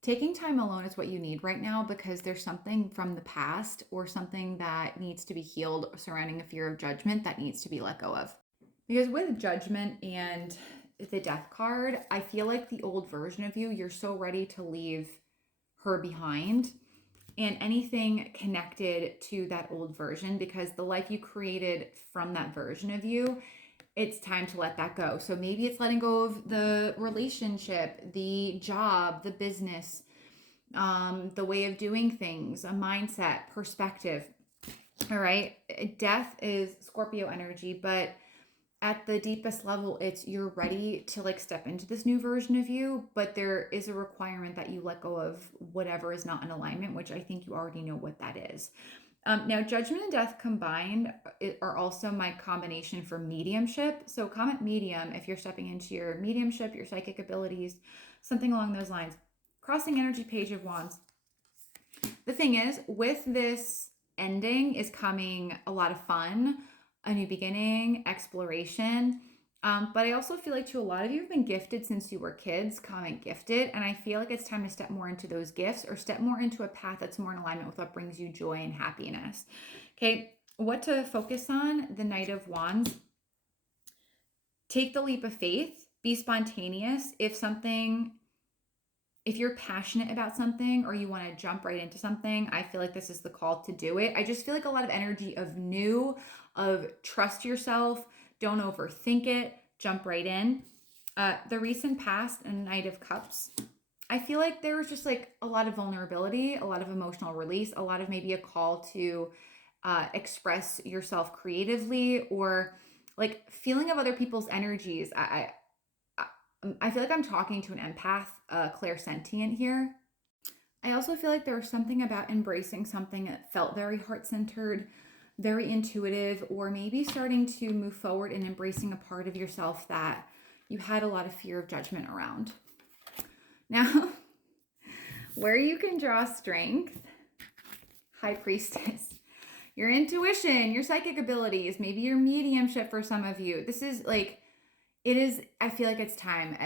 Taking time alone is what you need right now because there's something from the past or something that needs to be healed surrounding a fear of judgment that needs to be let go of. Because with judgment and the death card, I feel like the old version of you, you're so ready to leave her behind and anything connected to that old version because the life you created from that version of you, it's time to let that go. So maybe it's letting go of the relationship, the job, the business, the way of doing things, a mindset, perspective. All right. Death is Scorpio energy, but at the deepest level, it's you're ready to like step into this new version of you, but there is a requirement that you let go of whatever is not in alignment, which I think you already know what that is. Now, judgment and death combined are also my combination for mediumship. So, comment medium if you're stepping into your mediumship, your psychic abilities, something along those lines. Crossing energy, Page of Wands. The thing is, with this ending is coming a lot of fun, a new beginning, exploration. But I also feel like to a lot of you have been gifted since you were kids, comment gifted. And I feel like it's time to step more into those gifts or step more into a path that's more in alignment with what brings you joy and happiness. Okay, what to focus on? The Knight of Wands. Take the leap of faith, be spontaneous. If you're passionate about something or you want to jump right into something, I feel like this is the call to do it. I just feel like a lot of energy of new, of trust yourself, don't overthink it, jump right in. The recent past and Knight of Cups, I feel like there was just like a lot of vulnerability, a lot of emotional release, a lot of maybe a call to express yourself creatively or like feeling of other people's energies. I feel like I'm talking to an empath, clairsentient here. I also feel like there was something about embracing something that felt very heart centered, very intuitive, or maybe starting to move forward and embracing a part of yourself that you had a lot of fear of judgment around. Now, where you can draw strength, High Priestess, your intuition, your psychic abilities, maybe your mediumship for some of you. This is like, I feel like it's time,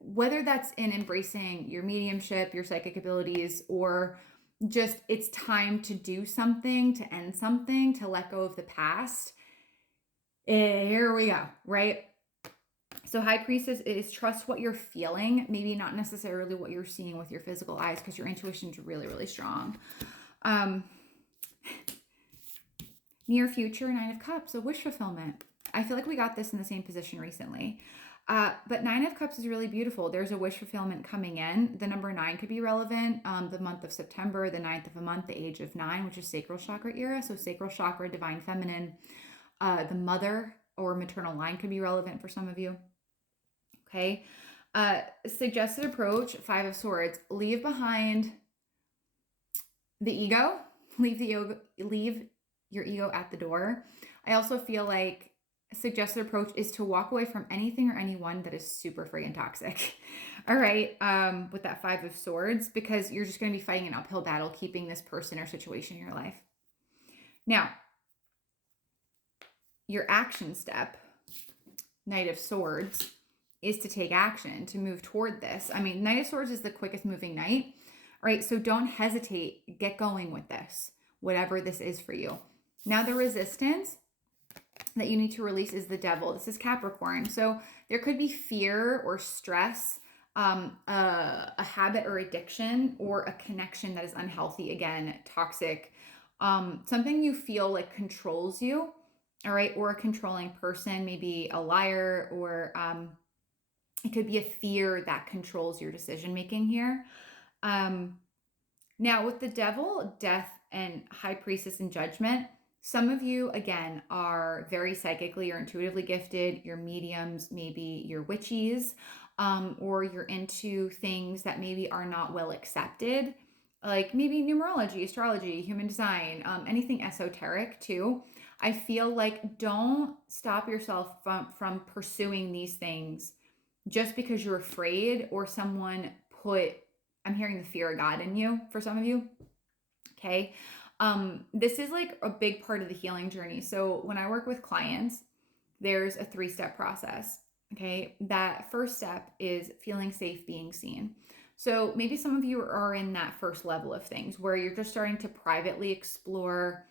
whether that's in embracing your mediumship, your psychic abilities, or just it's time to do something, to end something, to let go of the past. Here we go, right? So High Priestess is trust what you're feeling, maybe not necessarily what you're seeing with your physical eyes because your intuition is really, really strong. Near future, Nine of Cups, so wish fulfillment. I feel like we got this in the same position recently. But Nine of Cups is really beautiful. There's a wish fulfillment coming in. The number 9 could be relevant. The month of September, the 9th of a month, the age of 9, which is sacral chakra era. So sacral chakra, divine feminine, the mother or maternal line could be relevant for some of you. Okay. Suggested approach, 5 of Swords. Leave behind the ego. Leave your ego at the door. I also feel like a suggested approach is to walk away from anything or anyone that is super friggin' toxic. All right. With that 5 of Swords, because you're just going to be fighting an uphill battle keeping this person or situation in your life. Now, your action step, Knight of Swords, is to take action, to move toward this. I mean, Knight of Swords is the quickest moving knight. All right. So don't hesitate. Get going with this, whatever this is for you. Now, the resistance that you need to release is the Devil. This is Capricorn. So there could be fear or stress, a habit or addiction, or a connection that is unhealthy, again, toxic, something you feel like controls you, all right, or a controlling person, maybe a liar, or it could be a fear that controls your decision making here. Now, with the Devil, Death, and High Priestess and Judgment, some of you, again, are very psychically or intuitively gifted. You're mediums, maybe you're witches, or you're into things that maybe are not well accepted, like maybe numerology, astrology, human design, anything esoteric too. I feel like don't stop yourself from pursuing these things just because you're afraid or someone I'm hearing the fear of God in you for some of you. Okay. This is like a big part of the healing journey. So when I work with clients, there's a 3-step process. Okay. That first step is feeling safe being seen. So maybe some of you are in that first level of things where you're just starting to privately explore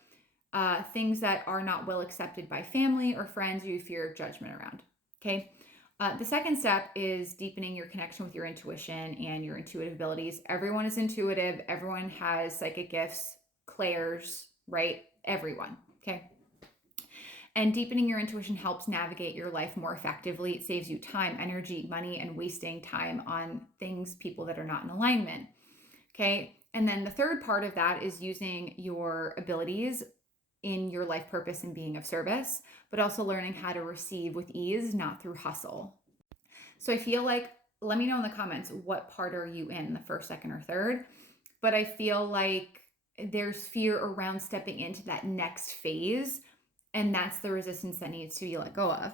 things that are not well accepted by family or friends you fear judgment around. Okay. The second step is deepening your connection with your intuition and your intuitive abilities. Everyone is intuitive, everyone has psychic gifts, clairs, right? Everyone. Okay. And deepening your intuition helps navigate your life more effectively. It saves you time, energy, money, and wasting time on things, people that are not in alignment. Okay. And then the third part of that is using your abilities in your life purpose and being of service, but also learning how to receive with ease, not through hustle. So I feel like, let me know in the comments, what part are you in, the first, second, or third? But I feel like there's fear around stepping into that next phase, and that's the resistance that needs to be let go of.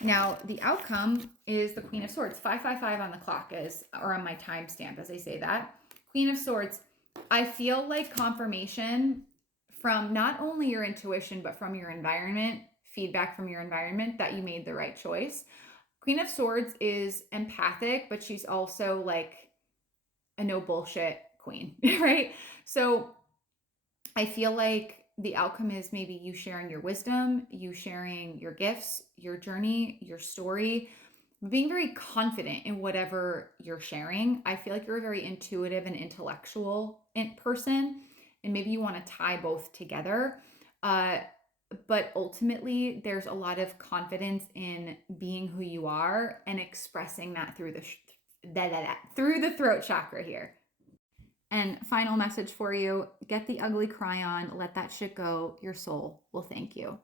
Now, the outcome is the Queen of Swords. 555 on the clock is, or on my timestamp as I say that. Queen of Swords. I feel like confirmation from not only your intuition, but from your environment, feedback from your environment that you made the right choice. Queen of Swords is empathic, but she's also like a no bullshit queen, right? So I feel like the outcome is maybe you sharing your wisdom, you sharing your gifts, your journey, your story, being very confident in whatever you're sharing. I feel like you're a very intuitive and intellectual person, and maybe you want to tie both together. Uh, but ultimately, there's a lot of confidence in being who you are and expressing that through through the throat chakra here. And final message for you, get the ugly cry on, let that shit go. Your soul will thank you.